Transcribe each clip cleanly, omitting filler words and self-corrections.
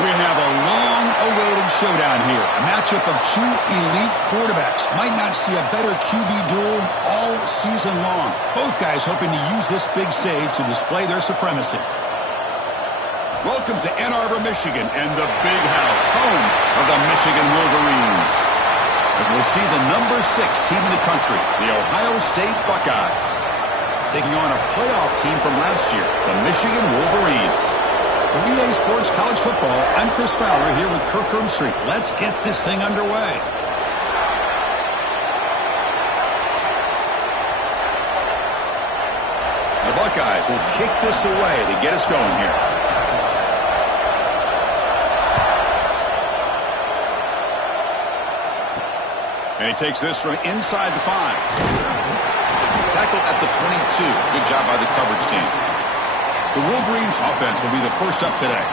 We have a long-awaited showdown here. A matchup of two elite quarterbacks. Might not see a better QB duel all season long. Both guys hoping to use this big stage to display their supremacy. Welcome to Ann Arbor, Michigan, and the Big House, home of the Michigan Wolverines. As we'll see the number 6 team in the country, the Ohio State Buckeyes, taking on a playoff team from last year, the Michigan Wolverines. For EA Sports College Football, I'm Chris Fowler here with Kirk Herbstreit. Let's get this thing underway. The Buckeyes will kick this away to get us going here. And he takes this from inside the 5. Tackled at the 22. Good job by the coverage team. The Wolverines offense will be the first up today.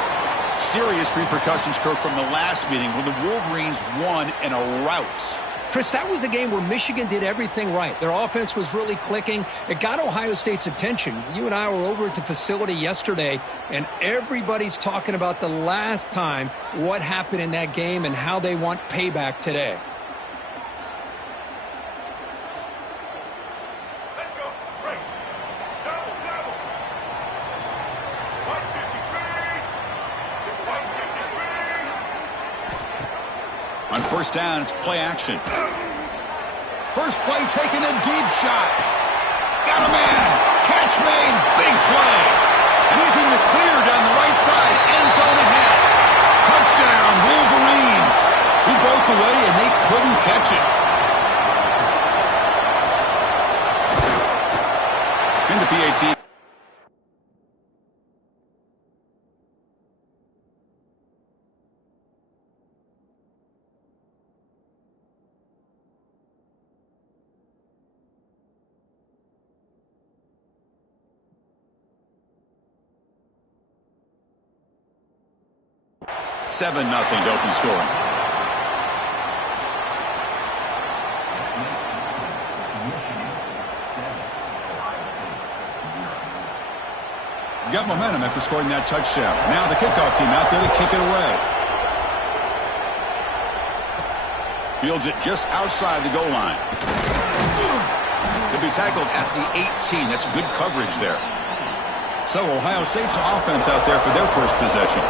Serious repercussions, Kirk, from the last meeting when the Wolverines won in a rout. Chris, that was a game where Michigan did everything right. Their offense was really clicking. It got Ohio State's attention. You and I were over at the facility yesterday, and everybody's talking about the last time, what happened in that game, and how they want payback today. On first down, it's play action. First play taking a deep shot. Got a man. Catch made. Big play. And he's in the clear down the right side. End zone ahead. Touchdown, Wolverines. He broke away and they couldn't catch it. In the PAT. $7-0 to open scoring. Got momentum after scoring that touchdown. Now the kickoff team out there to kick it away. Fields it just outside the goal line. Could be tackled at the 18. That's good coverage there. So Ohio State's offense out there for their first possession.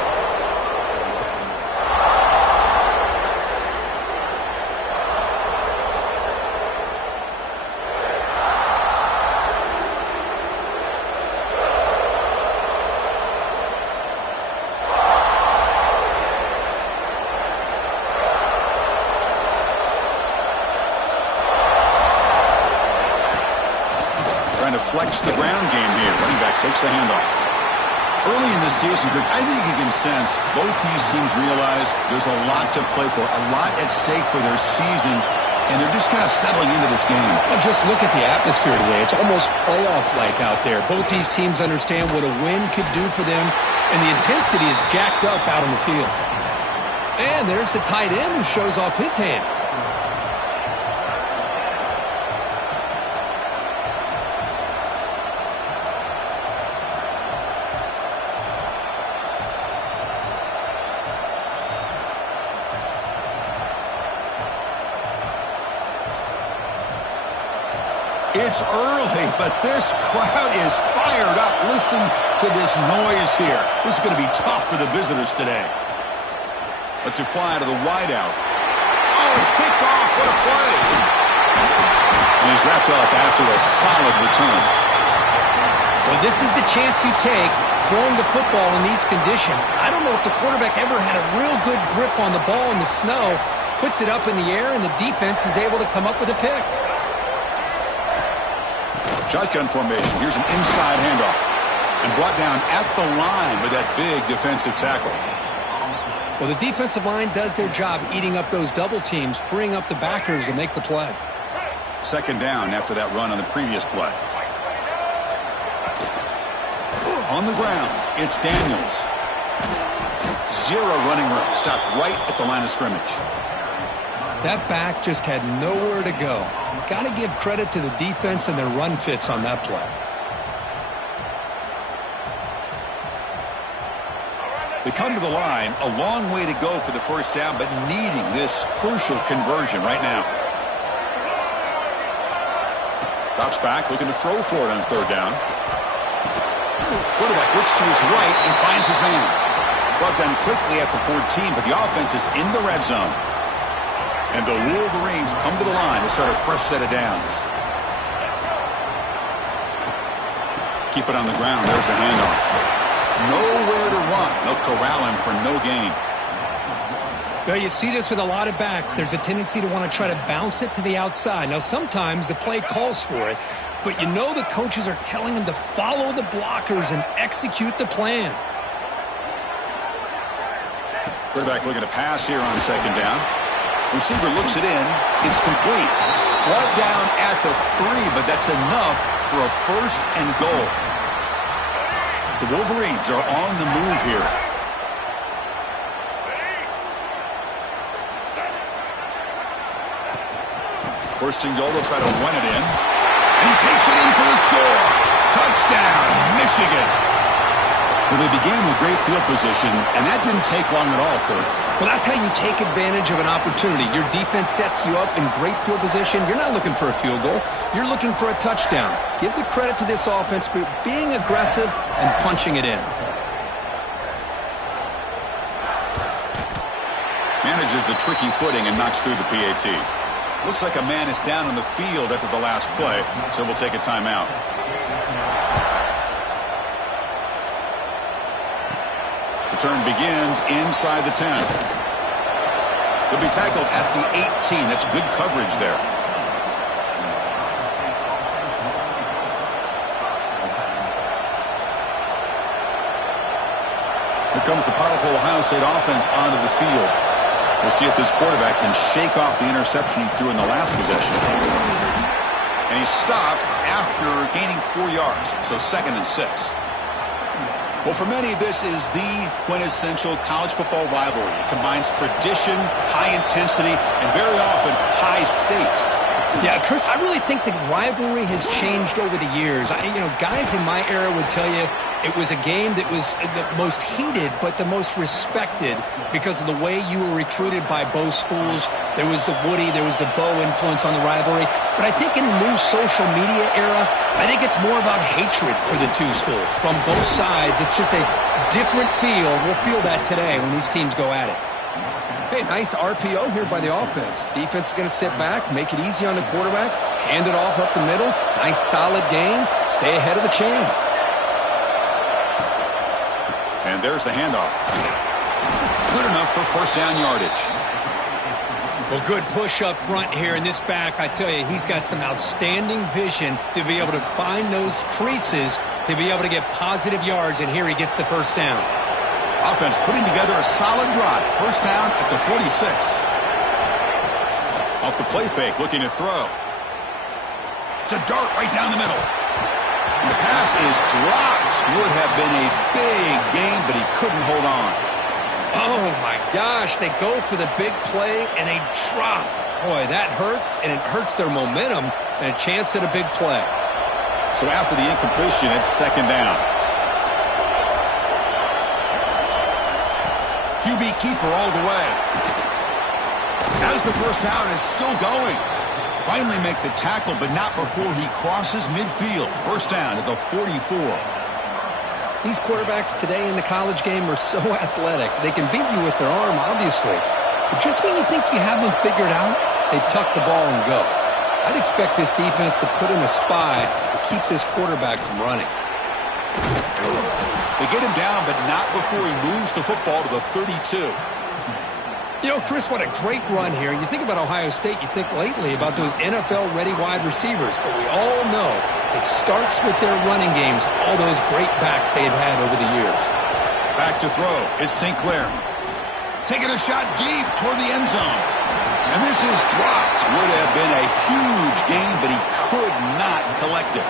To flex the ground game here. Running back takes the handoff. Early in the season, I think you can sense both these teams realize there's a lot to play for, a lot at stake for their seasons, and they're just kind of settling into this game. Well, just look at the atmosphere today. It's almost playoff-like out there. Both these teams understand what a win could do for them, and the intensity is jacked up out on the field. And there's the tight end who shows off his hands. It's early, but this crowd is fired up. Listen to this noise here. This is going to be tough for the visitors today. Let's it fly to the wideout. Oh, it's picked off. What a play. And he's wrapped up after a solid return. Well, this is the chance you take throwing the football in these conditions. I don't know if the quarterback ever had a real good grip on the ball in the snow, puts it up in the air, and the defense is able to come up with a pick. Shotgun formation. Here's an inside handoff. And brought down at the line with that big defensive tackle. Well, the defensive line does their job eating up those double teams, freeing up the backers to make the play. Second down after that run on the previous play. On the ground, it's Daniels. Zero running room. Stopped right at the line of scrimmage. That back just had nowhere to go. Got to give credit to the defense and their run fits on that play. They come to the line, a long way to go for the first down, but needing this crucial conversion right now. Drops back, looking to throw for it on third down. Quarterback looks to his right and finds his man. Brought down quickly at the 14, but the offense is in the red zone. And the Wolverines come to the line to start a fresh set of downs. Keep it on the ground. There's the handoff. Nowhere to run. They'll corral him for no gain. Well, you see this with a lot of backs. There's a tendency to want to try to bounce it to the outside. Now, sometimes the play calls for it, but you know the coaches are telling them to follow the blockers and execute the plan. Quarterback looking to pass here on second down. Receiver looks it in. It's complete. Brought down at the 3, but that's enough for a first and goal. The Wolverines are on the move here. First and goal, they'll try to run it in. And he takes it in for the score. Touchdown, Michigan. Well, they began with great field position, and that didn't take long at all, Kirk. Well, that's how you take advantage of an opportunity. Your defense sets you up in great field position. You're not looking for a field goal. You're looking for a touchdown. Give the credit to this offense for being aggressive and punching it in. Manages the tricky footing and knocks through the PAT. Looks like a man is down on the field after the last play, so we'll take a timeout. Return begins inside the 10. He'll be tackled at the 18. That's good coverage there. Here comes the powerful Ohio State offense onto the field. We'll see if this quarterback can shake off the interception he threw in the last possession. And he's stopped after gaining 4 yards, so 2nd and 6. Well, for many, this is the quintessential college football rivalry. It combines tradition, high intensity, and very often high stakes. Yeah, Chris, I really think the rivalry has changed over the years. Guys in my era would tell you it was a game that was the most heated but the most respected because of the way you were recruited by both schools. There was the Woody, there was the Bo influence on the rivalry. But I think in the new social media era, I think it's more about hatred for the two schools. From both sides, it's just a different feel. We'll feel that today when these teams go at it. Hey, nice RPO here by the offense. Defense is going to sit back, make it easy on the quarterback, hand it off up the middle. Nice solid game. Stay ahead of the chains. And there's the handoff. Good enough for first down yardage. Well, good push up front here in this back. I tell you, he's got some outstanding vision to be able to find those creases to be able to get positive yards, and here he gets the first down. Offense putting together a solid drive. First down at the 46. Off the play fake, looking to throw. It's a dart right down the middle. And the pass is dropped. Would have been a big game, but he couldn't hold on. Oh, my gosh. They go for the big play, and they drop. Boy, that hurts, and it hurts their momentum and a chance at a big play. So after the incompletion, it's second down. QB keeper all the way. As the first down is still going. Finally make the tackle, but not before he crosses midfield. First down at the 44. These quarterbacks today in the college game are so athletic. They can beat you with their arm, obviously. But just when you think you have them figured out, they tuck the ball and go. I'd expect this defense to put in a spy to keep this quarterback from running. They get him down, but not before he moves the football to the 32. You know, Chris, what a great run here. You think about Ohio State, you think lately about those NFL-ready wide receivers. But we all know it starts with their running games, all those great backs they've had over the years. Back to throw. It's St. Clair. Taking a shot deep toward the end zone. And this is dropped. Would have been a huge game, but he could not collect it.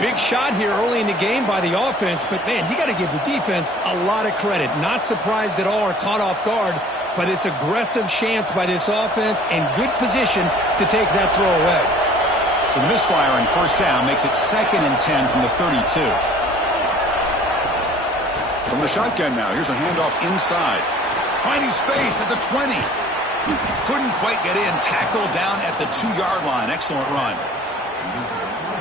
Big shot here early in the game by the offense, but, man, you got to give the defense a lot of credit. Not surprised at all or caught off guard, but it's aggressive chance by this offense and good position to take that throw away. So the misfire in first down makes it 2nd and 10 from the 32. From the shotgun now, here's a handoff inside. Finding space at the 20. Couldn't quite get in. Tackled down at the 2-yard line. Excellent run.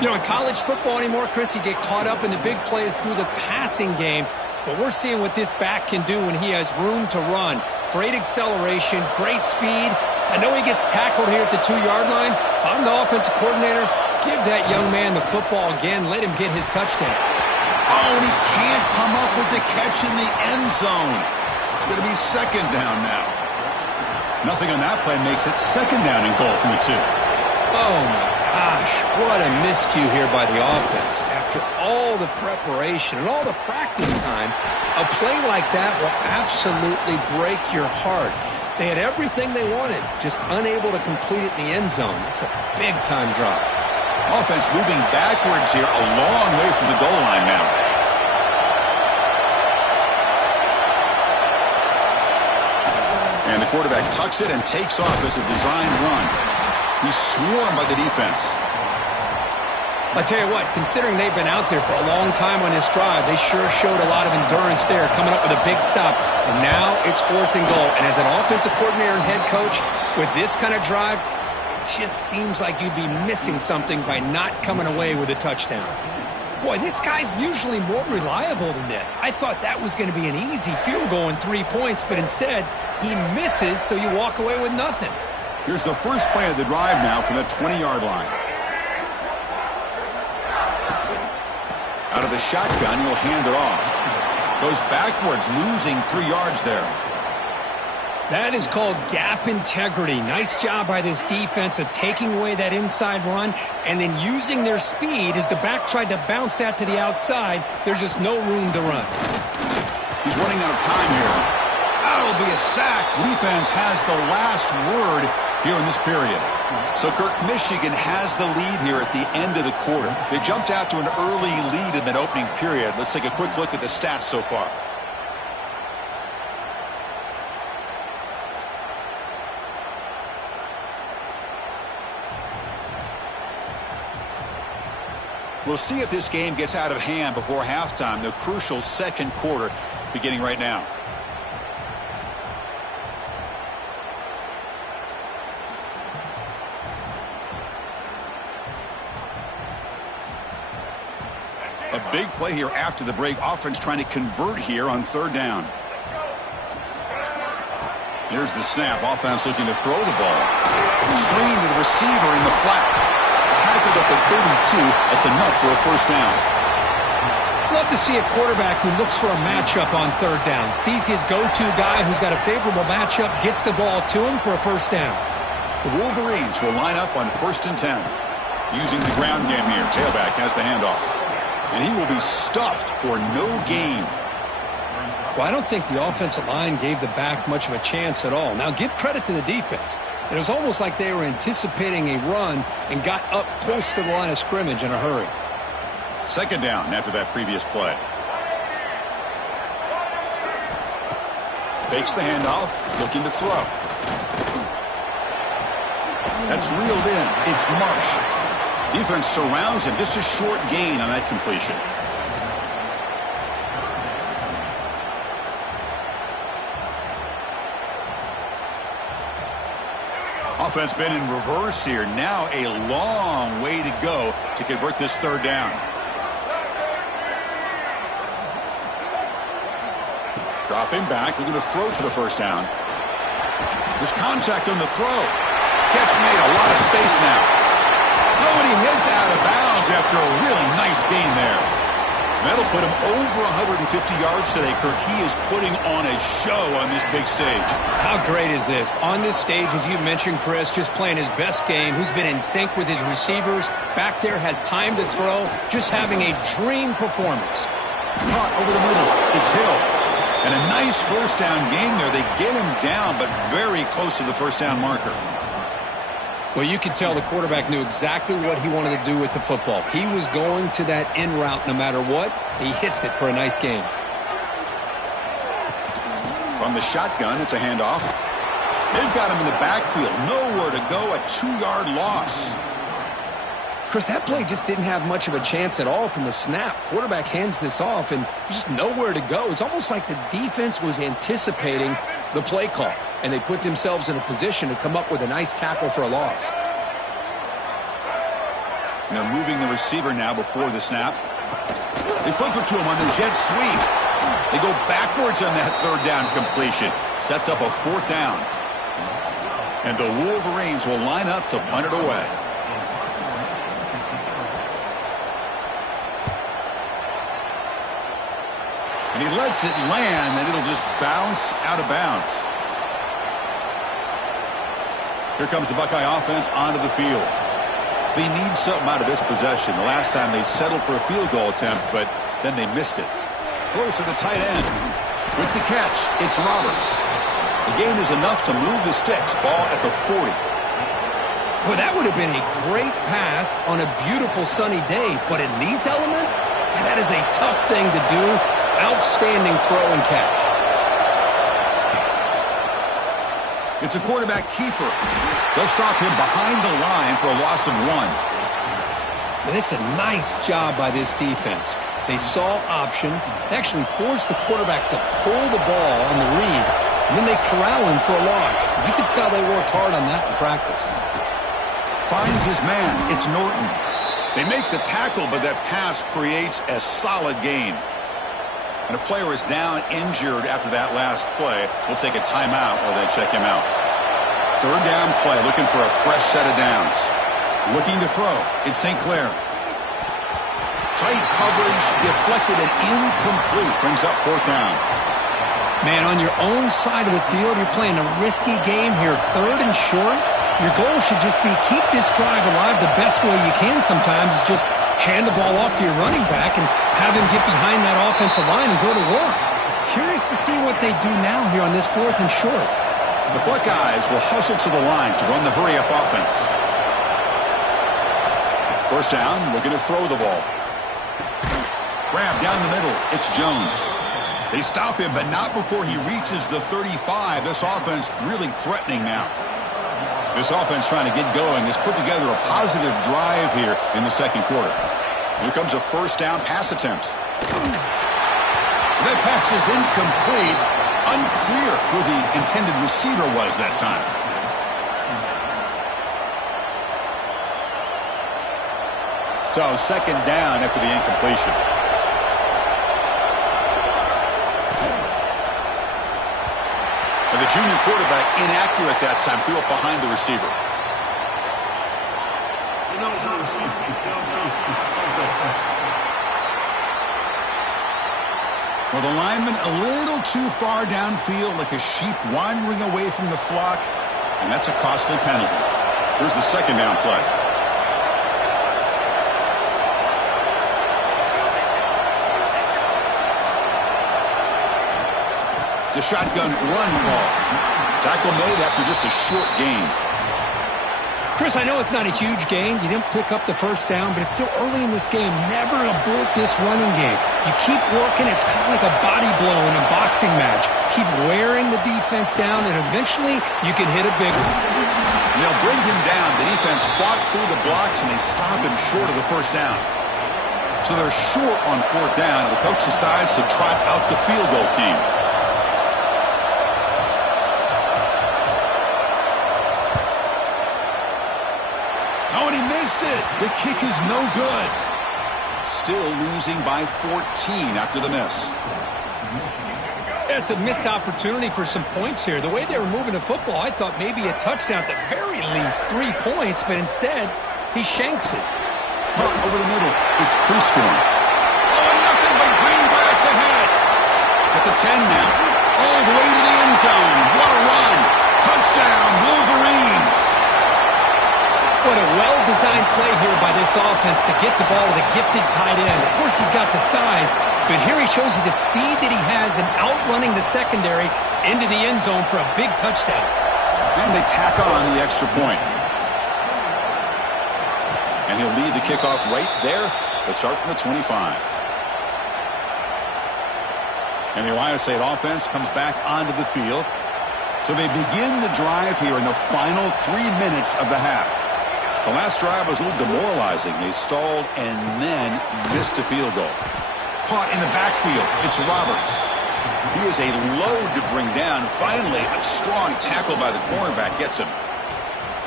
You know, in college football anymore, Chris, you get caught up in the big plays through the passing game. But we're seeing what this back can do when he has room to run. Great acceleration, great speed. I know he gets tackled here at the 2-yard line. If I'm the offensive coordinator, give that young man the football again. Let him get his touchdown. Oh, and he can't come up with the catch in the end zone. It's going to be second down now. Nothing on that play makes it second down and goal from the 2. Oh, my gosh. What a miscue here by the offense. After all the preparation and all the practice time, a play like that will absolutely break your heart. They had everything they wanted, just unable to complete it in the end zone. It's a big-time drop. Offense moving backwards here, a long way from the goal line now. And the quarterback tucks it and takes off as a designed run. He's swarmed by the defense. I tell you what, considering they've been out there for a long time on this drive, they sure showed a lot of endurance there, coming up with a big stop. And now it's 4th and goal. And as an offensive coordinator and head coach, with this kind of drive, it just seems like you'd be missing something by not coming away with a touchdown. Boy, this guy's usually more reliable than this. I thought that was going to be an easy field goal in 3 points, but instead, he misses, so you walk away with nothing. Here's the first play of the drive now from the 20-yard line. Out of the shotgun, he'll hand it off. Goes backwards, losing 3 yards there. That is called gap integrity. Nice job by this defense of taking away that inside run and then using their speed as the back tried to bounce that to the outside. There's just no room to run. He's running out of time here. That'll be a sack. The defense has the last word here in this period. So, Kirk, Michigan has the lead here at the end of the quarter. They jumped out to an early lead in that opening period. Let's take a quick look at the stats so far. We'll see if this game gets out of hand before halftime, the crucial second quarter beginning right now. A big play here after the break. Offense trying to convert here on 3rd down. Here's the snap. Offense looking to throw the ball. Screen to the receiver in the flat. Tackled at the 32. That's enough for a first down. Love to see a quarterback who looks for a matchup on 3rd down. Sees his go-to guy who's got a favorable matchup, gets the ball to him for a first down. The Wolverines will line up on 1st and 10. Using the ground game here. Tailback has the handoff. And he will be stuffed for no gain. Well, I don't think the offensive line gave the back much of a chance at all. Now, give credit to the defense. It was almost like they were anticipating a run and got up close to the line of scrimmage in a hurry. Second down after that previous play. Fakes the handoff, looking to throw. That's reeled in. It's Marsh. Defense surrounds him. Just a short gain on that completion. Offense been in reverse here. Now a long way to go to convert this 3rd down. Dropping back. We're going to throw for the first down. There's contact on the throw. Catch made. A lot of space now. Oh, and he heads out of bounds after a really nice gain there. That'll put him over 150 yards today, Kirk. He is putting on a show on this big stage. How great is this? On this stage, as you mentioned, Chris, just playing his best game. He's been in sync with his receivers. Back there, has time to throw. Just having a dream performance. Caught over the middle. It's Hill. And a nice first down gain there. They get him down, but very close to the first down marker. Well, you could tell the quarterback knew exactly what he wanted to do with the football. He was going to that in route no matter what. He hits it for a nice gain. From the shotgun, it's a handoff. They've got him in the backfield. Nowhere to go, a 2-yard loss. Chris, that play just didn't have much of a chance at all from the snap. Quarterback hands this off, and there's just nowhere to go. It's almost like the defense was anticipating the play call, and they put themselves in a position to come up with a nice tackle for a loss. And they're moving the receiver now before the snap. They flip it to him on the jet sweep. They go backwards on that third down completion. Sets up a fourth down. And the Wolverines will line up to punt it away. And he lets it land, and it'll just bounce out of bounds. Here comes the Buckeye offense onto the field. They need something out of this possession. The last time they settled for a field goal attempt, but then they missed it. Close to the tight end. With the catch, it's Roberts. The gain is enough to move the sticks. Ball at the 40. Well, that would have been a great pass on a beautiful sunny day, but in these elements, that is a tough thing to do. Outstanding throw and catch. It's a quarterback keeper. They'll stop him behind the line for a loss of 1. And it's a nice job by this defense. They saw option, they actually forced the quarterback to pull the ball on the read, and then they corral him for a loss. You could tell they worked hard on that in practice. Finds his man. It's Norton. They make the tackle, but that pass creates a solid gain. And a player is down injured after that last play. We'll take a timeout while they check him out. Third down play, looking for a fresh set of downs. Looking to throw. It's St. Clair. Tight coverage, deflected and incomplete. Brings up fourth down. Man, on your own side of the field, you're playing a risky game here. Third and short. Your goal should just be keep this drive alive the best way you can sometimes. Is just hand the ball off to your running back and have him get behind that offensive line and go to work. Curious to see what they do now here on this fourth and short. The Buckeyes will hustle to the line to run the hurry-up offense. First down, looking to throw the ball. Grab down the middle. It's Jones. They stop him, but not before he reaches the 35. This offense really threatening now. This offense trying to get going has put together a positive drive here in the second quarter. Here comes a first down pass attempt. That pass is incomplete. Unclear who the intended receiver was that time. So second down after the incompletion. And the junior quarterback inaccurate that time. Threw up behind the receiver. Well, the lineman a little too far downfield, like a sheep wandering away from the flock, and that's a costly penalty. Here's the second down play. It's a shotgun run call. Tackle made after just a short gain. Chris, I know it's not a huge gain. You didn't pick up the first down, but it's still early in this game. Never abort this running game. You keep working. It's kind of like a body blow in a boxing match. Keep wearing the defense down, and eventually you can hit a big one. They'll bring him down. The defense fought through the blocks, and they stop him short of the first down. So they're short on fourth down, and the coach decides to trot out the field goal team. Oh, and he missed it. The kick is no good. Still losing by 14 after the miss. It's a missed opportunity for some points here. The way they were moving the football, I thought maybe a touchdown at the very least, 3 points, but instead, he shanks it. Punt over the middle. It's Prescorn. Oh, and nothing but green grass ahead. At the 10 now. All the way to the end zone. What a run. Touchdown, Wolverines. What a well-designed play here by this offense to get the ball to the gifted tight end. Of course, he's got the size, but here he shows you the speed that he has in outrunning the secondary into the end zone for a big touchdown. And they tack on the extra point. And he'll lead the kickoff right there to start from the 25. And the Ohio State offense comes back onto the field. So they begin the drive here in the final 3 minutes of the half. The last drive was a little demoralizing. They stalled and then missed a field goal. Caught in the backfield. It's Roberts. He is a load to bring down. Finally, a strong tackle by the cornerback gets him.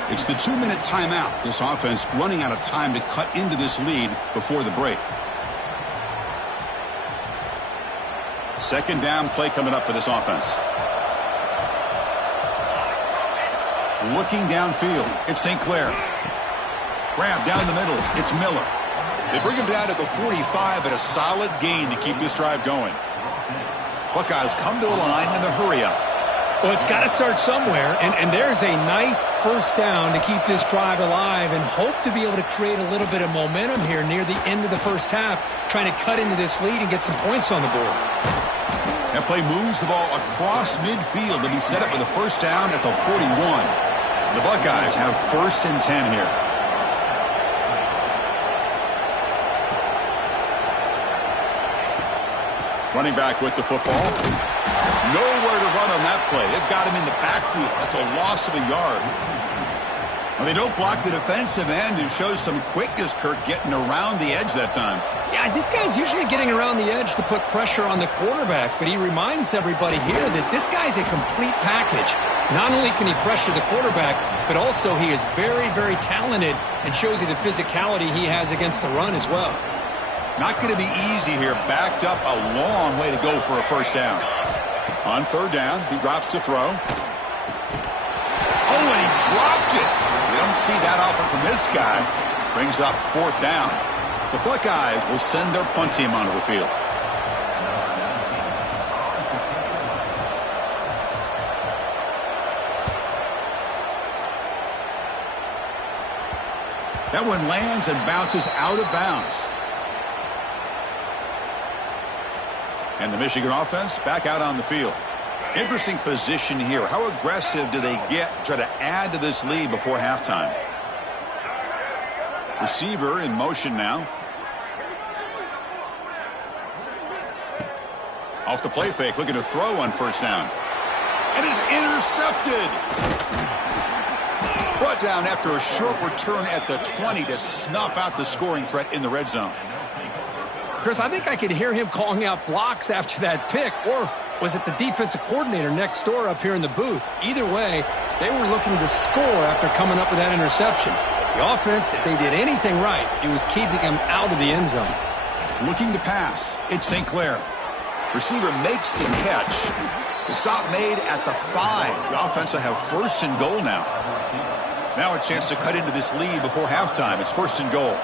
It's the 2-minute timeout. This offense running out of time to cut into this lead before the break. Second down play coming up for this offense. Looking downfield, it's St. Clair. Grab down the middle, it's Miller. They bring him down to the 45 at a solid gain to keep this drive going. Buckeyes come to the line in the hurry up. Well, it's got to start somewhere, and there's a nice first down to keep this drive alive and hope to be able to create a little bit of momentum here near the end of the first half, trying to cut into this lead and get some points on the board. That play moves the ball across midfield to be set up with a first down at the 41. The Buckeyes have 1st and 10 here. Running back with the football. Nowhere to run on that play. They've got him in the backfield. That's a loss of a yard. Well, they don't block the defensive end and shows some quickness, Kirk, getting around the edge that time. Yeah, this guy's usually getting around the edge to put pressure on the quarterback, but he reminds everybody here that this guy's a complete package. Not only can he pressure the quarterback, but also he is very, very talented and shows you the physicality he has against the run as well. Not going to be easy here. Backed up a long way to go for a first down. On third down, he drops to throw. Oh, and he dropped it. You don't see that often from this guy. Brings up 4th down. The Buckeyes will send their punt team onto the field. That one lands and bounces out of bounds. And the Michigan offense back out on the field. Interesting position here. How aggressive do they get to try to add to this lead before halftime? Receiver in motion now. Off the play fake, looking to throw on first down. And is intercepted. Brought down after a short return at the 20 to snuff out the scoring threat in the red zone. Chris, I think I could hear him calling out blocks after that pick, or was it the defensive coordinator next door up here in the booth? Either way, they were looking to score after coming up with that interception. The offense, if they did anything right, it was keeping them out of the end zone. Looking to pass, it's St. Clair. Receiver makes the catch. The stop made at the 5. The offense will have 1st and goal now. Now a chance to cut into this lead before halftime. It's 1st and goal.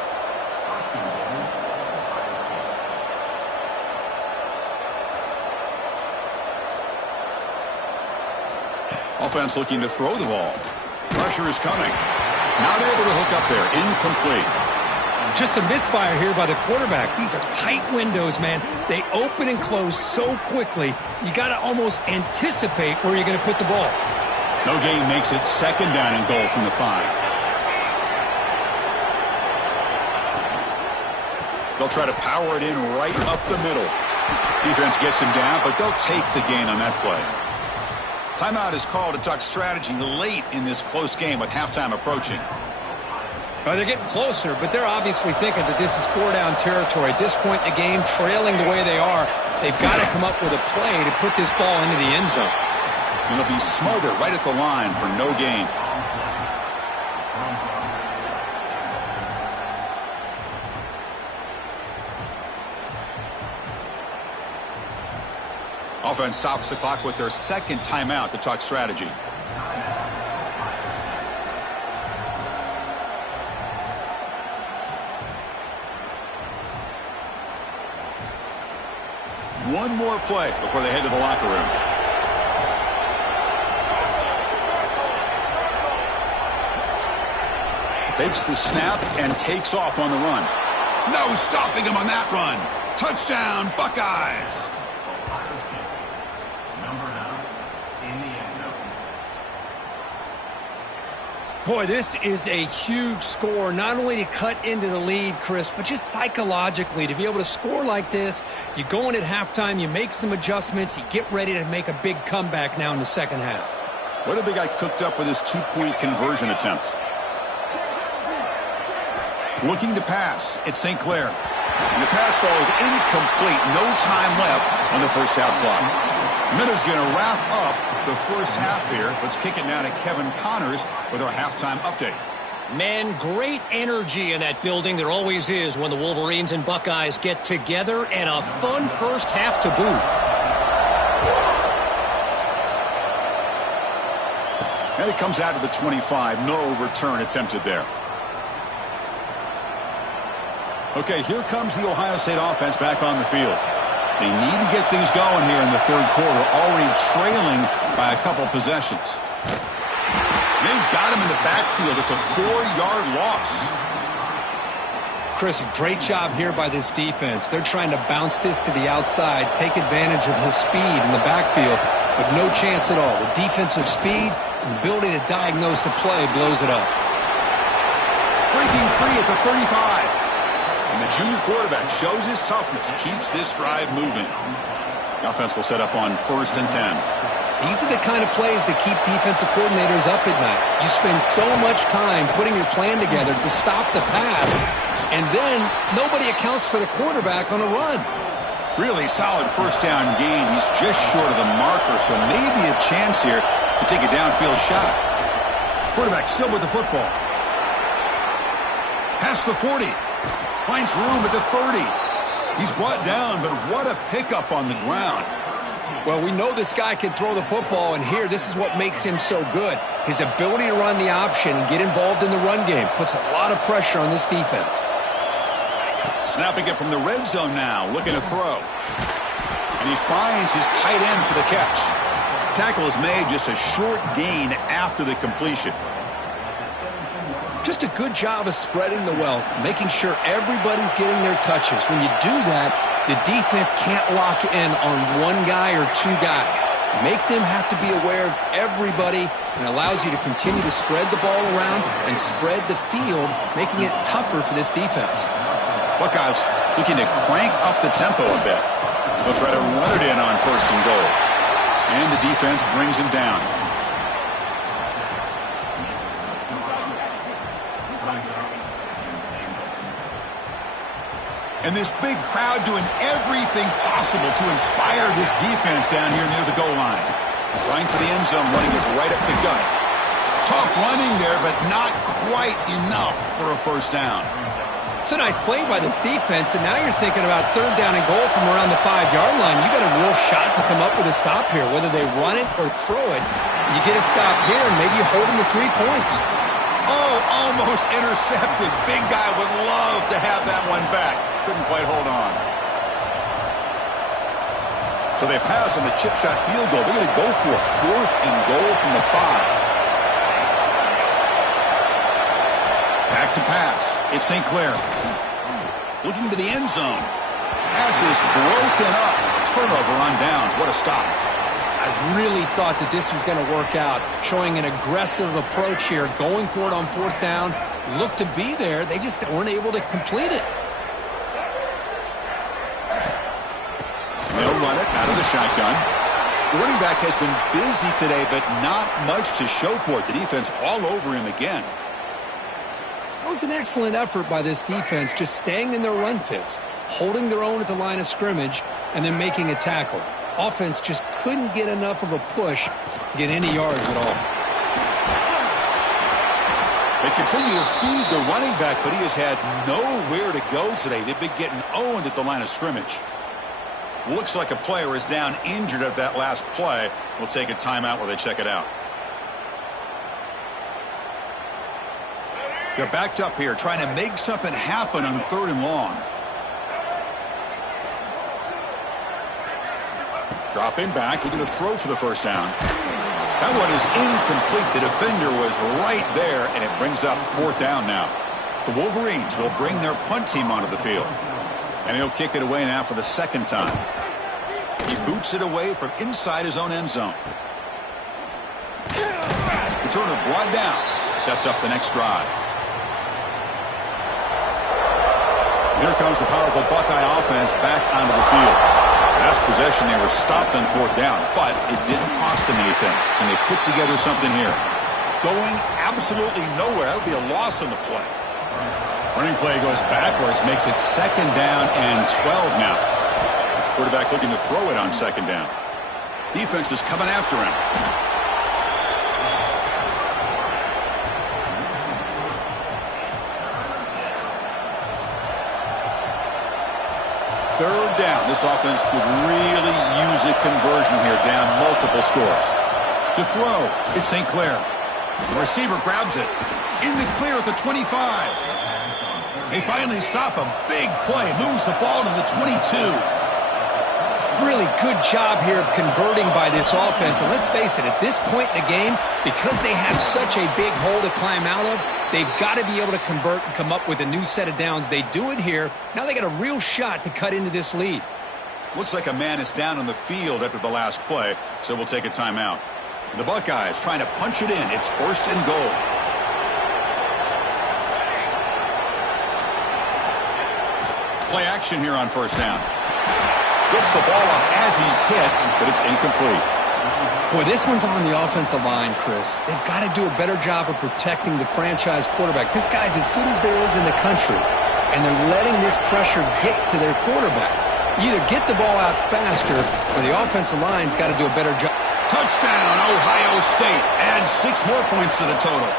Offense looking to throw the ball. Pressure is coming. Not able to hook up there. Incomplete. Just a misfire here by the quarterback. These are tight windows, man. They open and close so quickly, you got to almost anticipate where you're going to put the ball. No gain makes it 2nd down and goal from the 5. They'll try to power it in right up the middle. Defense gets him down, but they'll take the gain on that play. Timeout is called to talk strategy late in this close game with halftime approaching. Well, they're getting closer, but they're obviously thinking that this is 4-down territory. At this point in the game, trailing the way they are, they've got to come up with a play to put this ball into the end zone. And they'll be smothered right at the line for no gain. Offense stops the clock with their 2nd timeout to talk strategy. One more play before they head to the locker room. Takes the snap and takes off on the run. No stopping him on that run. Touchdown, Buckeyes. Boy, this is a huge score, not only to cut into the lead, Chris, but just psychologically to be able to score like this. You go in at halftime, you make some adjustments, you get ready to make a big comeback now in the second half. What have they got cooked up for this 2-point conversion attempt? Looking to pass. It's St. Clair. And the pass falls incomplete. No time left on the first half clock. Miller's going to wrap up the first half here. Let's kick it now to Kevin Connors with our halftime update. Man, great energy in that building. There always is when the Wolverines and Buckeyes get together, and a fun first half to boot. And it comes out of the 25. No return attempted there. Okay, here comes the Ohio State offense back on the field. They need to get things going here in the third quarter, already trailing by a couple possessions. They've got him in the backfield. It's a 4-yard loss. Chris, a great job here by this defense. They're trying to bounce this to the outside, take advantage of his speed in the backfield, but no chance at all. The defensive speed and ability to diagnose the play blows it up. Breaking free at the 35. And the junior quarterback shows his toughness, keeps this drive moving. The offense will set up on 1st and 10. These are the kind of plays that keep defensive coordinators up at night. You spend so much time putting your plan together to stop the pass, and then nobody accounts for the quarterback on a run. Really solid first down gain. He's just short of the marker, so maybe a chance here to take a downfield shot. Quarterback still with the football. Past the 40. Finds room at the 30. He's brought down, but what a pickup on the ground. Well, we know this guy can throw the football, and here, this is what makes him so good. His ability to run the option and get involved in the run game puts a lot of pressure on this defense. Snapping it from the red zone now, looking to throw. And he finds his tight end for the catch. Tackle is made, just a short gain after the completion. Just a good job of spreading the wealth, making sure everybody's getting their touches. When you do that, the defense can't lock in on one guy or two guys. Make them have to be aware of everybody, and allows you to continue to spread the ball around and spread the field, making it tougher for this defense. Buckeyes looking to crank up the tempo a bit. They'll try to run it in on 1st and goal. And the defense brings him down. And this big crowd doing everything possible to inspire this defense down here near the goal line. Trying for the end zone, running it right up the gut. Tough running there, but not quite enough for a first down. It's a nice play by this defense, and now you're thinking about 3rd down and goal from around the 5-yard line. You got a real shot to come up with a stop here, whether they run it or throw it. You get a stop here, and maybe you hold them to 3 points. Oh, almost intercepted. Big guy would love to have that one back. Couldn't quite hold on. So they pass on the chip shot field goal. They're going to go for it. 4th and goal from the 5. Back to pass. It's St. Clair. Looking to the end zone. Pass is broken up. Turnover on downs. What a stop. I really thought that this was going to work out, showing an aggressive approach here, going for it on 4th down. Looked to be there. They just weren't able to complete it. They'll run it out of the shotgun. The running back has been busy today, but not much to show for it. The defense all over him again. That was an excellent effort by this defense, just staying in their run fits, holding their own at the line of scrimmage, and then making a tackle. Offense just couldn't get enough of a push to get any yards at all. They continue to feed the running back, but he has had nowhere to go today. They've been getting owned at the line of scrimmage. Looks like a player is down injured at that last play. We'll take a timeout while they check it out. They're backed up here, trying to make something happen on 3rd and long. Dropping back, looking to throw for the first down. That one is incomplete. The defender was right there, and it brings up 4th down now. The Wolverines will bring their punt team onto the field. And he'll kick it away now for the 2nd time. He boots it away from inside his own end zone. Returner brought down. Sets up the next drive. Here comes the powerful Buckeye offense back onto the field. Last possession, they were stopped on 4th down, but it didn't cost them anything. And they put together something here. Going absolutely nowhere. That would be a loss on the play. Running play goes backwards, makes it 2nd down and 12 now. Quarterback looking to throw it on 2nd down. Defense is coming after him. Third down. This offense could really use a conversion here, down multiple scores. To throw, it's St. Clair. The receiver grabs it. In the clear at the 25. They finally stop a big play. Moves the ball to the 22. Really good job here of converting by this offense. And let's face it, at this point in the game, because they have such a big hole to climb out of, they've got to be able to convert and come up with a new set of downs. They do it here. Now they got a real shot to cut into this lead. Looks like a man is down on the field after the last play, so we'll take a timeout. The Buckeyes trying to punch it in. It's 1st and goal. Play action here on 1st down. Gets the ball off as he's hit, but it's incomplete. Boy, this one's on the offensive line, Chris. They've got to do a better job of protecting the franchise quarterback. This guy's as good as there is in the country, and they're letting this pressure get to their quarterback. You either get the ball out faster, or the offensive line's got to do a better job. Touchdown, Ohio State. Add 6 more points to the total.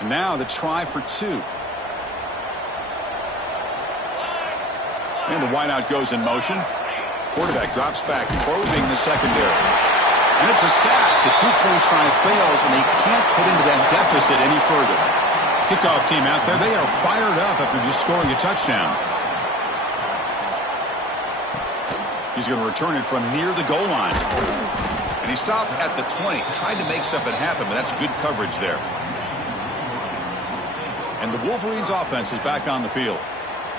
And now the try for 2. And the wideout goes in motion. Quarterback drops back, probing the secondary. And it's a sack. The 2-point try fails, and they can't get into that deficit any further. Kickoff team out there. They are fired up after just scoring a touchdown. He's going to return it from near the goal line. And he stopped at the 20. Tried to make something happen, but that's good coverage there. And the Wolverines' offense is back on the field.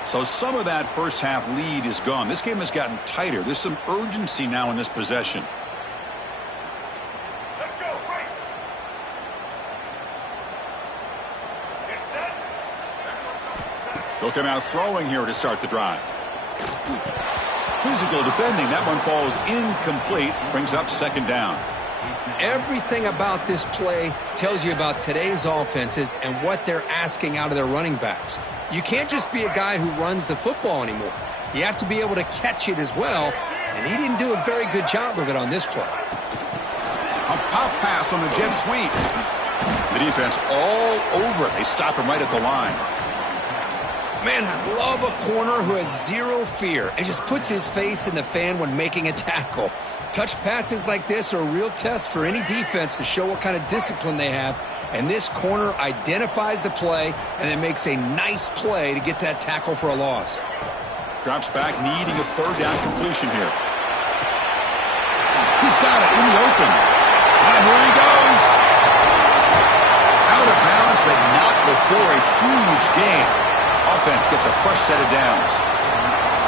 So some of that first half lead is gone. This game has gotten tighter. There's some urgency now in this possession. Let's go, right. Get set. They'll come out throwing here to start the drive. Physical defending. That one falls incomplete. Brings up 2nd down. Everything about this play tells you about today's offenses and what they're asking out of their running backs. You can't just be a guy who runs the football anymore. You have to be able to catch it as well, and he didn't do a very good job of it on this play. A pop pass on the jet sweep. The defense all over it. They stop him right at the line. Man, I love a corner who has zero fear and just puts his face in the fan when making a tackle. Touch passes like this are a real test for any defense to show what kind of discipline they have. And this corner identifies the play and then makes a nice play to get that tackle for a loss. Drops back, needing a 3rd down completion here. He's got it in the open. And here he goes. Out of bounds, but not before a huge gain. Offense gets a fresh set of downs.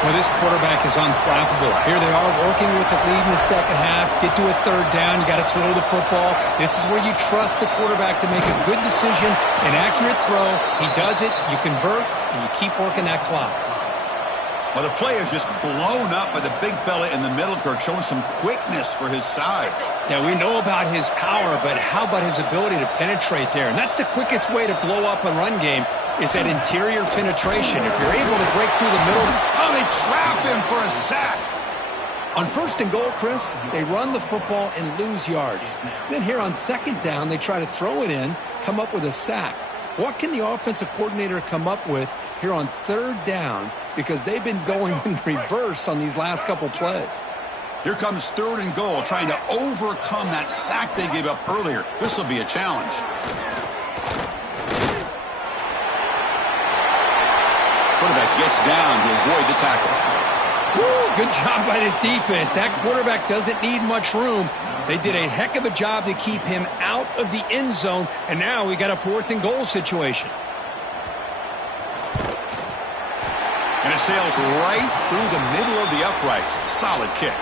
Well, this quarterback is unflappable. Here they are working with the lead in the second half. Get to a 3rd down. You got to throw the football. This is where you trust the quarterback to make a good decision, an accurate throw. He does it, you convert, and you keep working that clock. Well, the play is just blown up by the big fella in the middle, Kirk, showing some quickness for his size. Yeah, we know about his power, but how about his ability to penetrate there? And that's the quickest way to blow up a run game, is that interior penetration. If you're able to break through the middle. Oh, they trap him for a sack. On 1st and goal, Chris, they run the football and lose yards. Then here on 2nd down, they try to throw it in, come up with a sack. What can the offensive coordinator come up with here on 3rd down? Because they've been going in reverse on these last couple plays. Here comes 3rd and goal, trying to overcome that sack they gave up earlier. This will be a challenge. Quarterback gets down to avoid the tackle. Woo, good job by this defense. That quarterback doesn't need much room. They did a heck of a job to keep him out of the end zone, and now we got a 4th and goal situation. And it sails right through the middle of the uprights. Solid kick.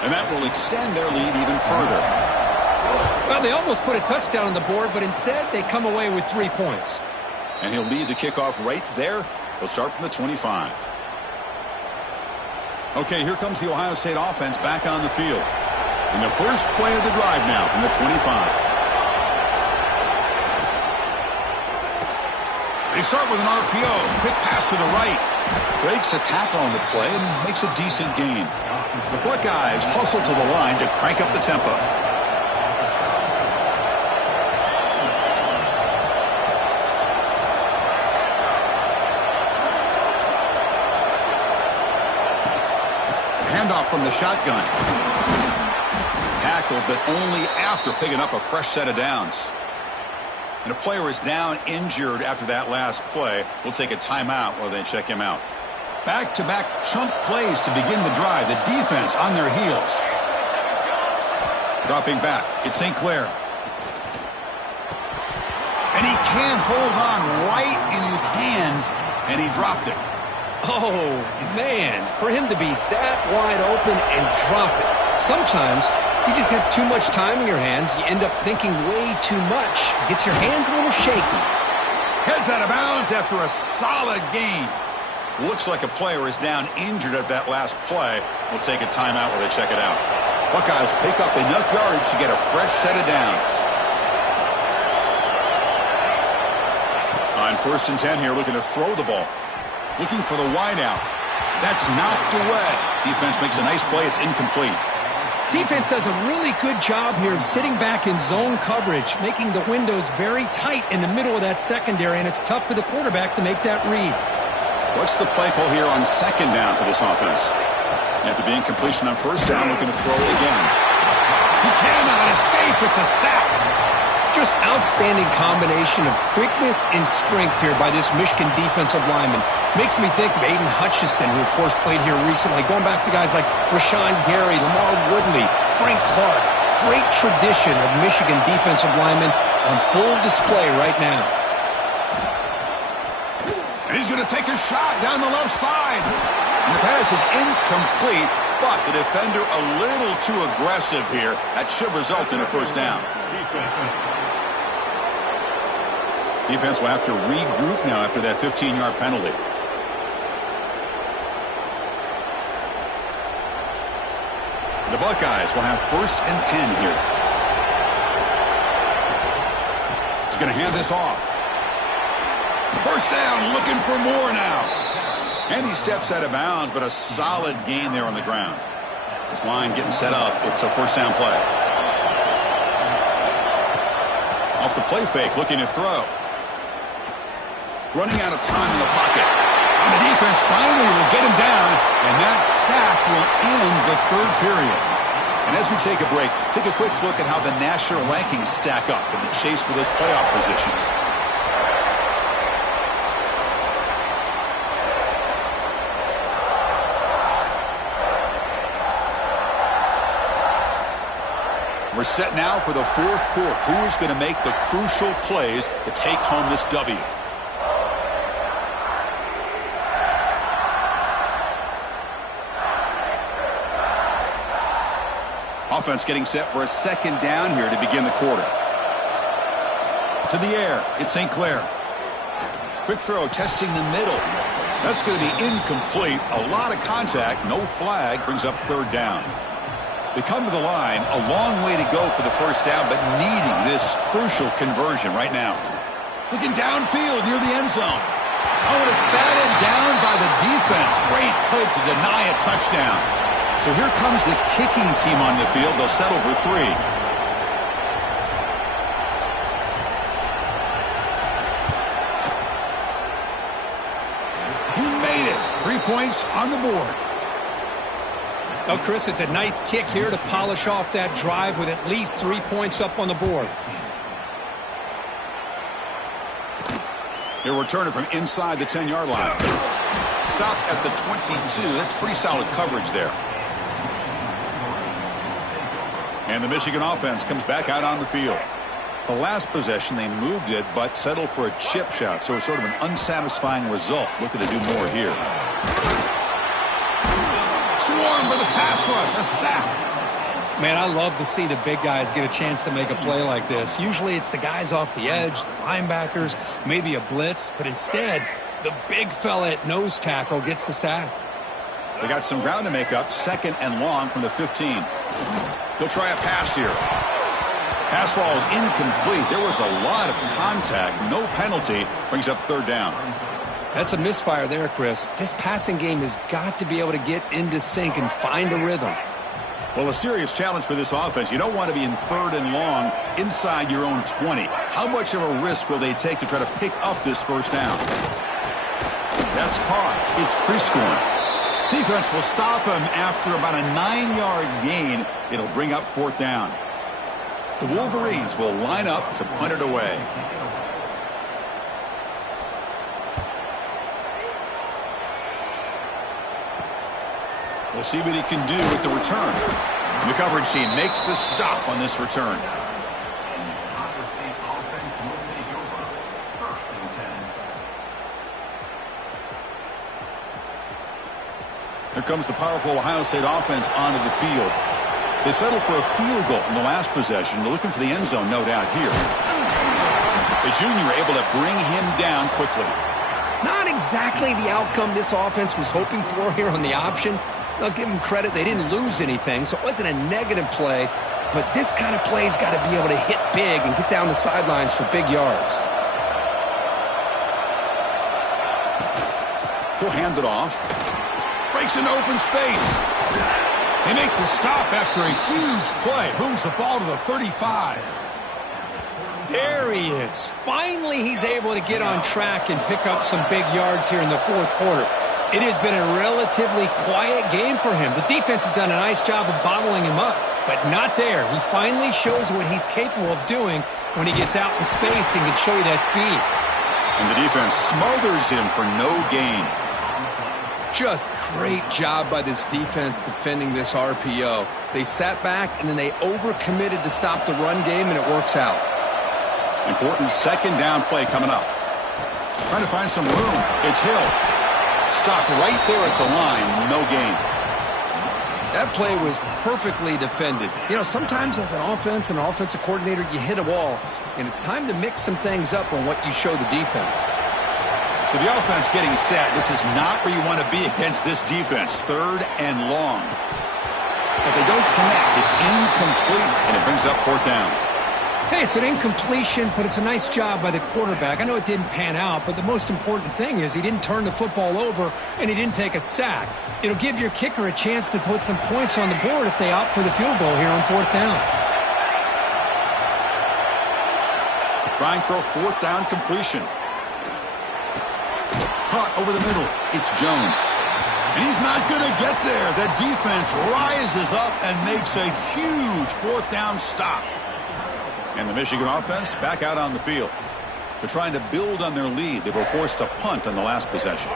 And that will extend their lead even further. Well, they almost put a touchdown on the board, but instead they come away with 3 points. And he'll lead the kickoff right there. They'll start from the 25. Okay, here comes the Ohio State offense back on the field. And the first play of the drive now from the 25. They start with an RPO. Quick pass to the right. Breaks a tackle on the play and makes a decent gain. The Buckeyes hustle to the line to crank up the tempo. Handoff from the shotgun. Tackled, but only after picking up a fresh set of downs. And a player is down injured after that last play. We'll take a timeout while they check him out. Back-to-back chunk plays to begin the drive. The defense on their heels. Dropping back. It's St. Clair. And he can't hold on right in his hands, and he dropped it. Oh, man. For him to be that wide open and drop it. Sometimes you just have too much time in your hands. You end up thinking way too much. Gets your hands a little shaky. Heads out of bounds after a solid gain. Looks like a player is down injured at that last play. We'll take a timeout while they check it out. Buckeyes pick up enough yardage to get a fresh set of downs. On 1st and 10 here, looking to throw the ball. Looking for the wide out. That's knocked away. Defense makes a nice play. It's incomplete. Defense does a really good job here of sitting back in zone coverage, making the windows very tight in the middle of that secondary, and it's tough for the quarterback to make that read. What's the play call here on 2nd down for this offense? After the incompletion on 1st down, looking to throw it again. He cannot escape. It's a sack. Just outstanding combination of quickness and strength here by this Michigan defensive lineman. Makes me think of Aiden Hutchinson, who, of course, played here recently. Going back to guys like Rashawn Gary, Lamar Woodley, Frank Clark. Great tradition of Michigan defensive linemen on full display right now. And he's going to take a shot down the left side. And the pass is incomplete, but the defender a little too aggressive here. That should result in a 1st down. Defense will have to regroup now after that 15-yard penalty. The Buckeyes will have 1st and 10 here. He's going to hand this off. 1st down, looking for more now. And he steps out of bounds, but a solid gain there on the ground. This line getting set up. It's a 1st down play. Off the play fake, looking to throw. Running out of time in the pocket. And the defense finally will get him down, and that sack will end the 3rd period. And as we take a break, take a quick look at how the national rankings stack up in the chase for those playoff positions. We're set now for the 4th quarter. Who is going to make the crucial plays to take home this W? Offense getting set for a 2nd down here to begin the quarter. To the air, it's St. Clair. Quick throw, testing the middle. That's going to be incomplete. A lot of contact, no flag, brings up 3rd down. They come to the line, a long way to go for the 1st down, but needing this crucial conversion right now. Looking downfield near the end zone. Oh, and it's batted down by the defense. Great play to deny a touchdown. So here comes the kicking team on the field. They'll settle for 3. He made it. 3 points on the board. Oh, Chris, it's a nice kick here to polish off that drive with at least 3 points up on the board. They're returning from inside the 10-yard line. Stop at the 22. That's pretty solid coverage there. And the Michigan offense comes back out on the field. The last possession, they moved it, but settled for a chip shot. So it's sort of an unsatisfying result. Looking to do more here. Swarm for the pass rush. A sack. Man, I love to see the big guys get a chance to make a play like this. Usually it's the guys off the edge, the linebackers, maybe a blitz. But instead, the big fella at nose tackle gets the sack. They got some ground to make up. 2nd and long from the 15. He'll try a pass here. Pass ball is incomplete. There was a lot of contact. No penalty. Brings up third down. That's a misfire there, Chris. This passing game has got to be able to get into sync and find a rhythm. Well, a serious challenge for this offense. You don't want to be in third and long inside your own 20. How much of a risk will they take to try to pick up this first down? That's caught. It's prescoring. Defense will stop him after about a 9-yard gain. It'll bring up fourth down. The Wolverines will line up to punt it away. We'll see what he can do with the return. And the coverage team makes the stop on this return. Here comes the powerful Ohio State offense onto the field. They settled for a field goal in the last possession. They're looking for the end zone, no doubt, here. The junior able to bring him down quickly. Not exactly the outcome this offense was hoping for here on the option. I'll give them credit. They didn't lose anything, so it wasn't a negative play. But this kind of play's got to be able to hit big and get down the sidelines for big yards. He'll hand it off. Breaks into open space. They make the stop after a huge play. Moves the ball to the 35. There he is. Finally, he's able to get on track and pick up some big yards here in the fourth quarter. It has been a relatively quiet game for him. The defense has done a nice job of bottling him up, but not there. He finally shows what he's capable of doing when he gets out in space and can show you that speed. And the defense smothers him for no gain. Just great job by this defense defending this RPO. They sat back and then they overcommitted to stop the run game, and it works out. Important second down play coming up. Trying to find some room. It's Hill. Stopped right there at the line. No gain. That play was perfectly defended. You know, sometimes as an offense and an offensive coordinator, you hit a wall, and it's time to mix some things up on what you show the defense. So the offense getting set. This is not where you want to be against this defense. Third and long. But they don't connect. It's incomplete, and it brings up fourth down. Hey, it's an incompletion, but it's a nice job by the quarterback. I know it didn't pan out, but the most important thing is he didn't turn the football over and he didn't take a sack. It'll give your kicker a chance to put some points on the board if they opt for the field goal here on fourth down. Trying for a fourth down completion. Caught over the middle. It's Jones. And he's not going to get there. The defense rises up and makes a huge fourth down stop. And the Michigan offense back out on the field. They're trying to build on their lead. They were forced to punt on the last possession.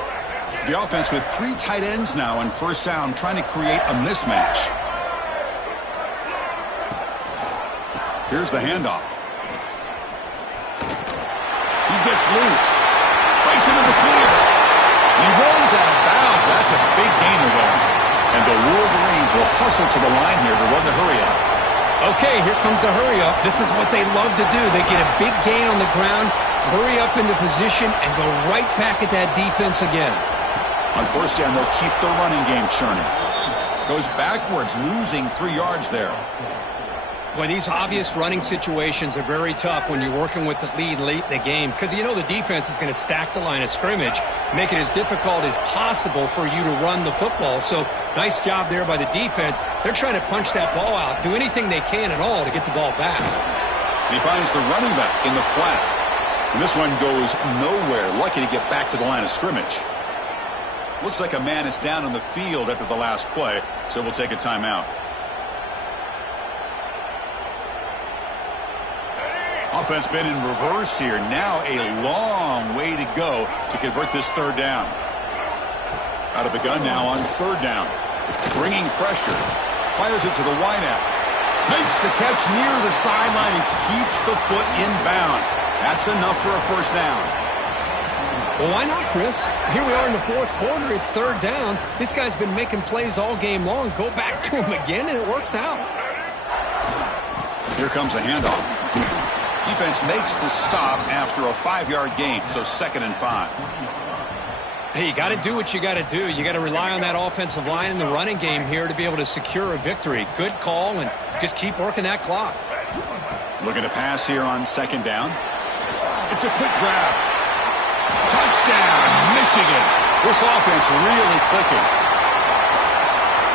The offense with 3 tight ends now on first down, trying to create a mismatch. Here's the handoff. He gets loose. Breaks into the clear. He rolls out of bounds. That's a big gainer there. And the Wolverines will hustle to the line here to run the hurry up. Okay, here comes the hurry up. This is what they love to do. They get a big gain on the ground, hurry up into position, and go right back at that defense again. On first down, they'll keep the running game churning. Goes backwards, losing 3 yards there. Boy, these obvious running situations are very tough when you're working with the lead late in the game, because you know the defense is going to stack the line of scrimmage, make it as difficult as possible for you to run the football. So nice job there by the defense. They're trying to punch that ball out, do anything they can at all to get the ball back. He finds the running back in the flat. And this one goes nowhere. Lucky to get back to the line of scrimmage. Looks like a man is down on the field after the last play, so we'll take a timeout. Offense been in reverse here. Now a long way to go to convert this third down. Out of the gun now on third down. Bringing pressure. Fires it to the wideout. Makes the catch near the sideline and keeps the foot in bounds. That's enough for a first down. Well, why not, Chris? Here we are in the fourth quarter. It's third down. This guy's been making plays all game long. Go back to him again, and it works out. Here comes a handoff. Defense makes the stop after a 5-yard gain, so 2nd and 5. Hey, you got to do what you got to do. You got to rely on that offensive line in the running game here to be able to secure a victory. Good call, and just keep working that clock. Looking to pass here on second down. It's a quick grab. Touchdown, Michigan. This offense really clicking.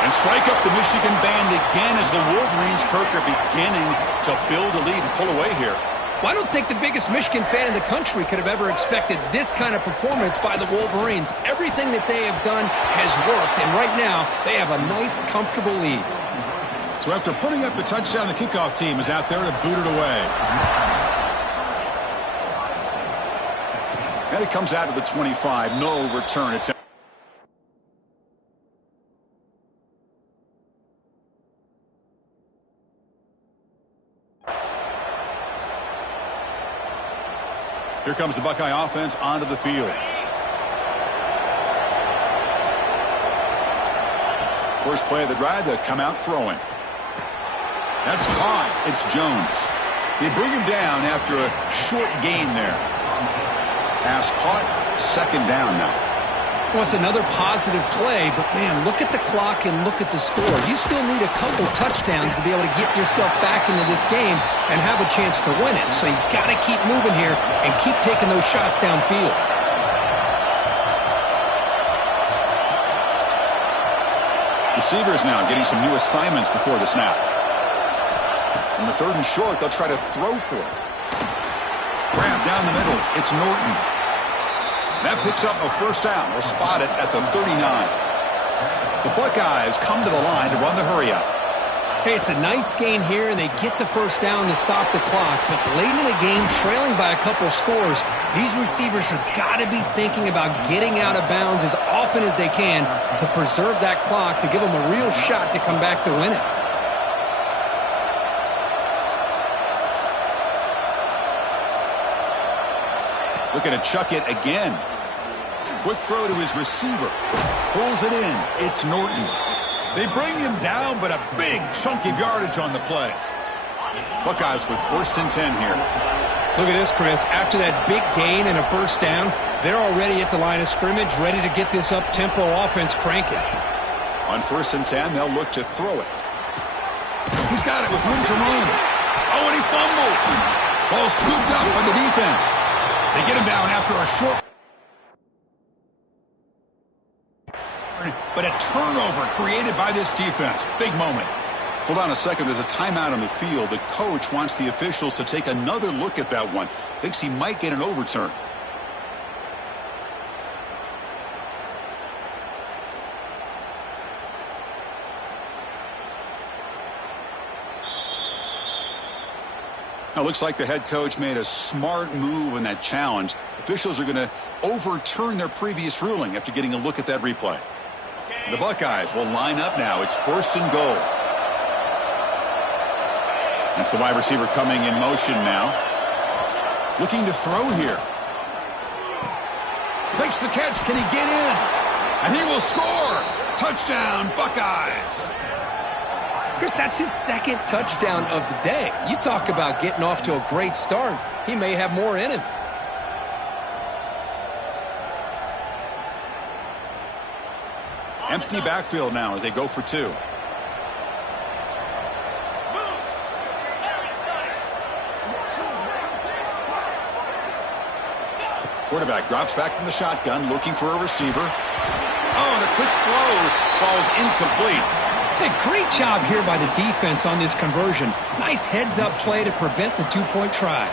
And strike up the Michigan band again as the Wolverines, Kirk, are beginning to build a lead and pull away here. Well, I don't think the biggest Michigan fan in the country could have ever expected this kind of performance by the Wolverines. Everything that they have done has worked, and right now they have a nice, comfortable lead. So after putting up a touchdown, the kickoff team is out there to boot it away. And it comes out to the 25. No return. It's Here comes the Buckeye offense onto the field. First play of the drive, they'll come out throwing. That's caught. It's Jones. They bring him down after a short gain there. Pass caught. Second down now. Well, it's another positive play, but, man, look at the clock and look at the score. You still need a couple touchdowns to be able to get yourself back into this game and have a chance to win it. So you got to keep moving here and keep taking those shots downfield. Receivers now getting some new assignments before the snap. On the third and short, they'll try to throw for it. Grab down the middle. It's Norton. That picks up a first down. We'll spot it at the 39. The Buckeyes come to the line to run the hurry-up. Hey, it's a nice gain here, and they get the first down to stop the clock. But late in the game, trailing by a couple scores, these receivers have got to be thinking about getting out of bounds as often as they can to preserve that clock, to give them a real shot to come back to win it. Looking to chuck it again. Quick throw to his receiver. Pulls it in. It's Norton. They bring him down, but a big chunk of yardage on the play. Buckeyes with first and 10 here. Look at this, Chris. After that big gain and a first down, they're already at the line of scrimmage, ready to get this up-tempo offense cranking. On first and 10, they'll look to throw it. He's got it with room to run. Oh, and he fumbles. Ball scooped up by the defense. They get him down after a short. But a turnover created by this defense. Big moment. Hold on a second. There's a timeout on the field. The coach wants the officials to take another look at that one. Thinks he might get an overturn. Now, looks like the head coach made a smart move in that challenge. Officials are going to overturn their previous ruling after getting a look at that replay. The Buckeyes will line up now. It's first and goal. That's the wide receiver coming in motion now. Looking to throw here. Makes the catch. Can he get in? And he will score. Touchdown, Buckeyes. Chris, that's his second touchdown of the day. You talk about getting off to a great start. He may have more in him. Empty backfield now as they go for two. Quarterback drops back from the shotgun, looking for a receiver. Oh, the quick throw falls incomplete. Hey, great job here by the defense on this conversion. Nice heads-up play to prevent the two-point try.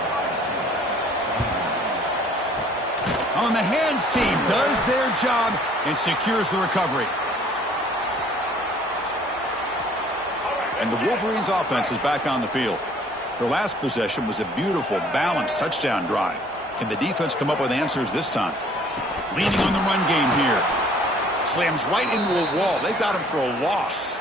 On the hands team does their job and secures the recovery. And the Wolverines offense is back on the field. Their last possession was a beautiful, balanced touchdown drive. Can the defense come up with answers this time? Leaning on the run game here. Slams right into a wall. They've got him for a loss.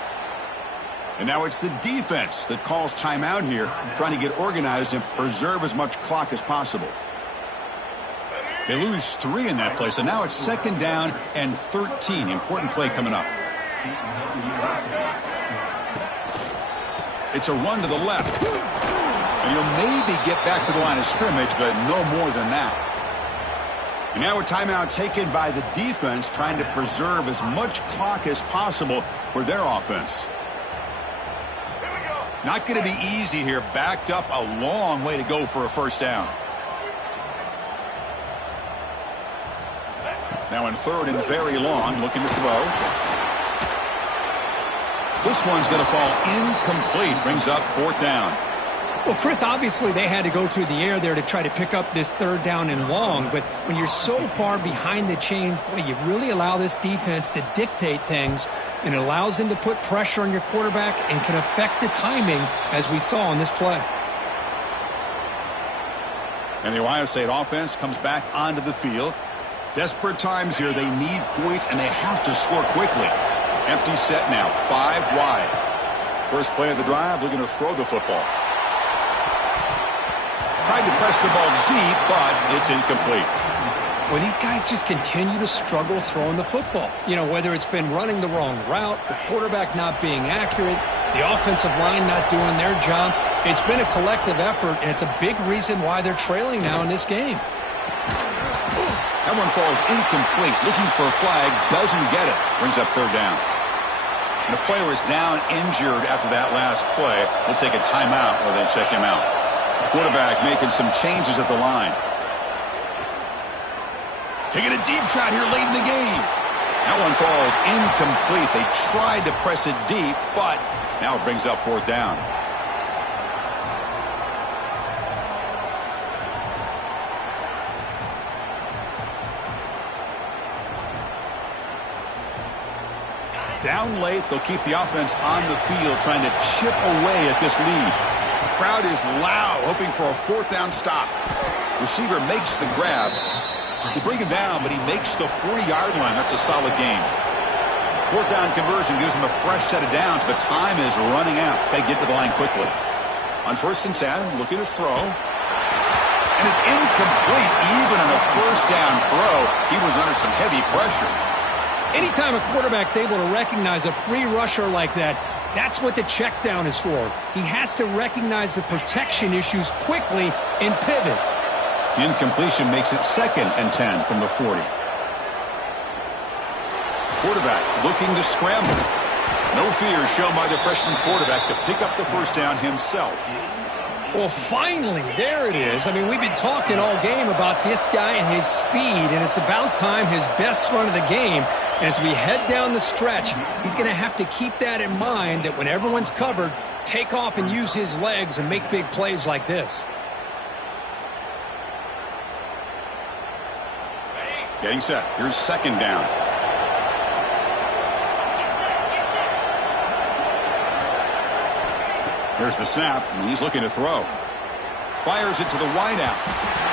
And now it's the defense that calls timeout here, trying to get organized and preserve as much clock as possible. They lose 3 in that play, so now it's second down and 13. Important play coming up. It's a run to the left. And he'll maybe get back to the line of scrimmage, but no more than that. And now a timeout taken by the defense, trying to preserve as much clock as possible for their offense. Not going to be easy here. Backed up a long way to go for a first down. Now in third and very long, looking to throw. This one's going to fall incomplete. Brings up fourth down. Well, Chris, obviously they had to go through the air there to try to pick up this third down and long. But when you're so far behind the chains, boy, you really allow this defense to dictate things. And it allows them to put pressure on your quarterback and can affect the timing, as we saw on this play. And the Ohio State offense comes back onto the field. Desperate times here. They need points, and they have to score quickly. Empty set now, 5 wide. First play of the drive, looking to throw the football. Tried to press the ball deep, but it's incomplete. Well, these guys just continue to struggle throwing the football. You know, whether it's been running the wrong route, the quarterback not being accurate, the offensive line not doing their job. It's been a collective effort, and it's a big reason why they're trailing now in this game. That one falls incomplete. Looking for a flag, doesn't get it. Brings up third down. And the player is down injured after that last play. We'll take a timeout while they check him out. Quarterback making some changes at the line. Taking a deep shot here late in the game. That one falls incomplete. They tried to press it deep, but now it brings up fourth down. Down late, they'll keep the offense on the field, trying to chip away at this lead. Crowd is loud, hoping for a fourth down stop. Receiver makes the grab. They bring him down, but he makes the 40-yard line. That's a solid game. Fourth down conversion gives him a fresh set of downs, but time is running out. They get to the line quickly. On 1st and 10, looking to throw. And it's incomplete. Even on a first down throw, he was under some heavy pressure. Anytime a quarterback's able to recognize a free rusher like that, that's what the check down is for. He has to recognize the protection issues quickly and pivot. Incompletion makes it 2nd and 10 from the 40. Quarterback looking to scramble. No fear shown by the freshman quarterback to pick up the first down himself. Well, finally, there it is. I mean, we've been talking all game about this guy and his speed, and it's about time his best run of the game. As we head down the stretch, he's going to have to keep that in mind, that when everyone's covered, take off and use his legs and make big plays like this. Getting set. Here's 2nd down. Here's the snap, and he's looking to throw. Fires it to the wideout.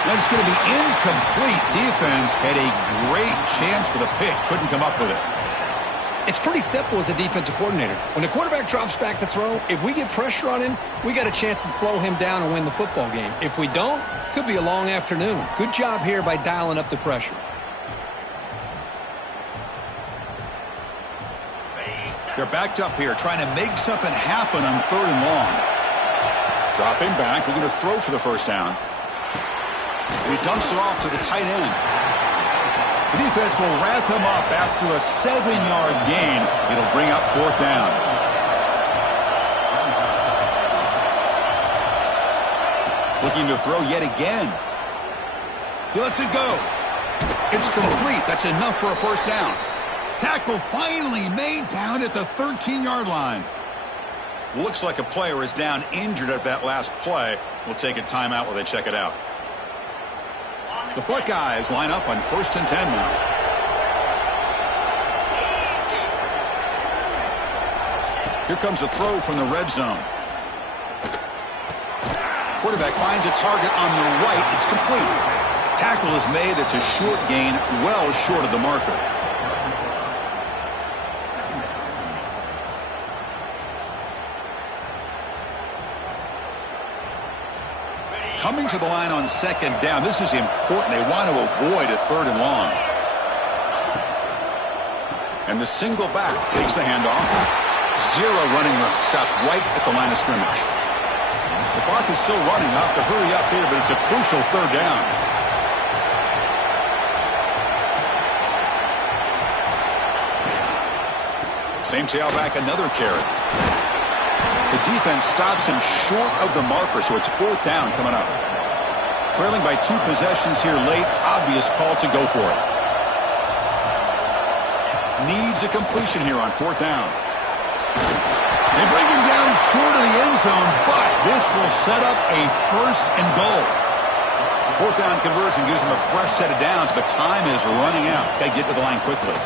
Then it's going to be incomplete. Defense had a great chance for the pick. Couldn't come up with it. It's pretty simple as a defensive coordinator. When the quarterback drops back to throw, if we get pressure on him, we got a chance to slow him down and win the football game. If we don't, could be a long afternoon. Good job here by dialing up the pressure. They're backed up here, trying to make something happen on 3rd and long. Dropping back, looking to throw for the first down. He dumps it off to the tight end. The defense will wrap him up after a 7-yard gain. It'll bring up fourth down. Looking to throw yet again. He lets it go. It's complete. That's enough for a first down. Tackle finally made down at the 13-yard line. Looks like a player is down injured at that last play. We'll take a timeout while they check it out. The Buckeyes line up on 1st and 10 now. Here comes a throw from the red zone. Quarterback finds a target on the right. It's complete. Tackle is made. That's a short gain, well short of the marker. Coming to the line on 2nd down. This is important. They want to avoid a 3rd and long. And the single back takes the handoff. Zero running room. Stopped right at the line of scrimmage. The clock is still running. Off to hurry up here, but it's a crucial 3rd down. Same tailback, another carry. The defense stops him short of the marker, so it's 4th down coming up. Trailing by 2 possessions here late. Obvious call to go for it. Needs a completion here on 4th down. They bring him down short of the end zone, but this will set up a 1st and goal. 4th down conversion gives him a fresh set of downs, but time is running out. Got to get to the line quickly.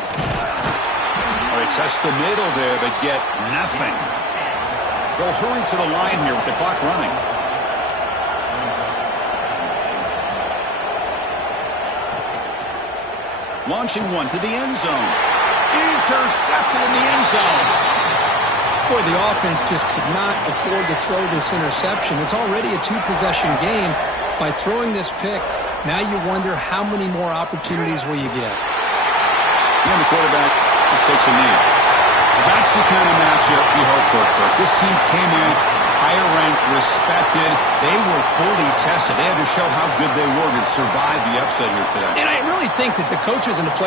They test the middle there, but get nothing. They'll hurry to the line here with the clock running. Launching one to the end zone. Intercepted in the end zone. Boy, the offense just could not afford to throw this interception. It's already a 2-possession game. By throwing this pick, now you wonder how many more opportunities will you get. And the quarterback just takes a knee. That's the kind of matchup you hope for, Kirk. This team came in higher ranked, respected. They were fully tested. They had to show how good they were to survive the upset here today. And I really think that the coaches and the players